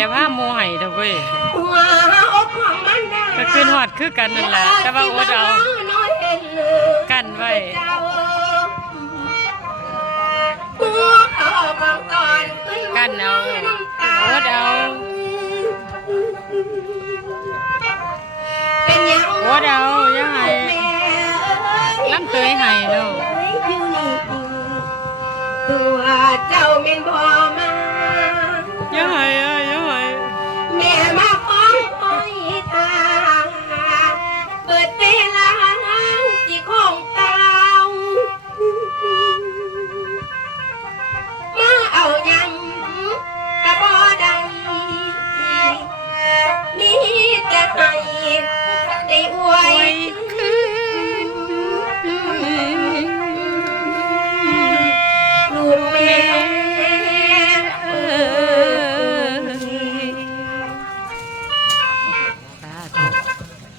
อย่าพาหมูให้เถอะเว้ยหัวอกของมันได้ก็ขึ้นหอดคือกันนั่นแหละแต่ว่าอดเอากั้นไว้กั้นเอาอดเอาอดเอาอย่าให้ล้ำเตยให้เนาะตัวเจ้าเม่นบ่